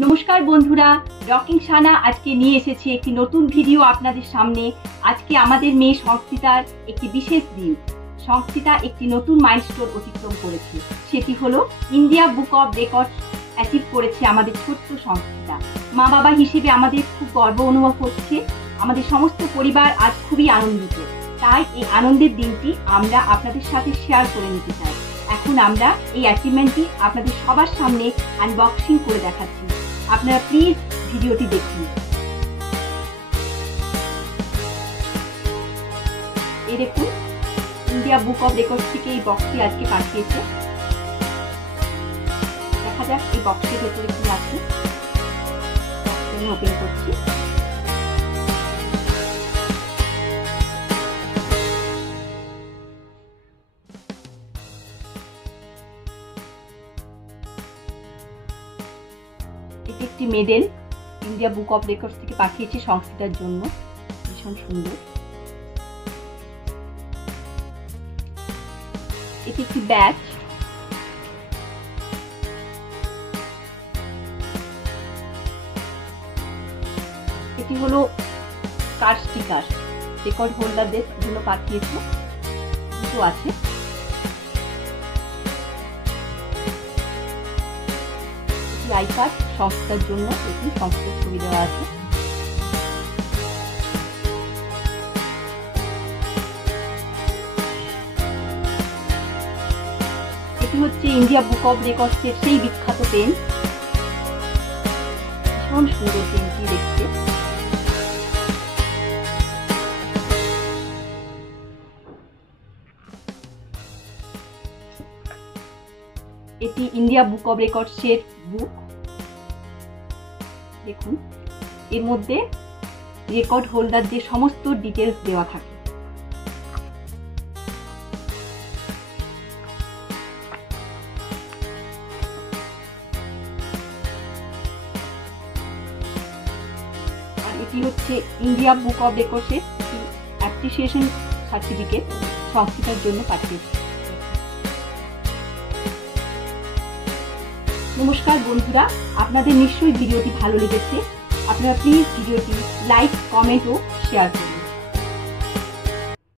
নমস্কার বন্ধুরা, রকিং সানা আজকে নিয়ে এসেছি একটি নতুন ভিডিও আপনাদের সামনে। আজকে আমাদের মেয়ে সংস্কৃতার একটি বিশেষ দিন। সংস্কৃতা একটি নতুন মাইলস্টোন অতিক্রম করেছে, সেটি হলো India book of records achieve করেছে আমাদের ছোট্ট সংস্কৃতা। মা বাবা হিসেবে আমাদের খুব গর্ব অনুভব হচ্ছে। আমাদের সমস্ত পরিবার আজ খুবই আনন্দিত। তাই এই আনন্দের দিনটি আমরা আপনাদের সাথে শেয়ার করে নিতে চাই। এখন আমরা এই অ্যাচিভমেন্টটি আপনাদের সবার সামনে আনবক্সিং করে দেখাচ্ছি। আপনারা প্লিজ ভিডিওটি দেখুন। এই দেখুন, ইন্ডিয়া বুক অব রেকর্ডস থেকে এই বক্সটি আজকে পাঠিয়েছে। দেখা যাক এই বক্সের ভেতরে কি আছে। আমি ওপেন করছি। এটি একটি medal India book of records থেকে পাঠিয়েছে সংস্কৃতার জন্য। ভীষণ সুন্দর। এটি একটি ব্যাচ। এটি হলো কার স্টিকার, রেকর্ড হোল্ডারদের জন্য পাঠিয়েছে। দুটো আছে। আই কার্ড সংস্থার জন্য, এটি সংস্থার ছবি দেওয়া আছে। এটি হচ্ছে ইন্ডিয়া বুক অব রেকর্ডস এর সেই বিখ্যাত পেন। ভীষণ সুন্দর পেনটি দেখতে। এটি ইন্ডিয়া বুক অব রেকর্ডস এর বুক। দেখুন, এর মধ্যে রেকর্ড হোল্ডারদের সমস্ত ডিটেলস দেওয়া থাকে। আর এটি হচ্ছে ইন্ডিয়া বুক অব রেকর্ডস এর অ্যাপ্রিসিয়েশন সার্টিফিকেট সংস্কৃতার জন্য পাঠিয়েছে। নমস্কার বন্ধুরা, আপনাদের নিশ্চয়ই ভিডিওটি ভালো লেগেছে। আপনারা প্লিজ ভিডিওটি লাইক, কমেন্ট ও শেয়ার করুন।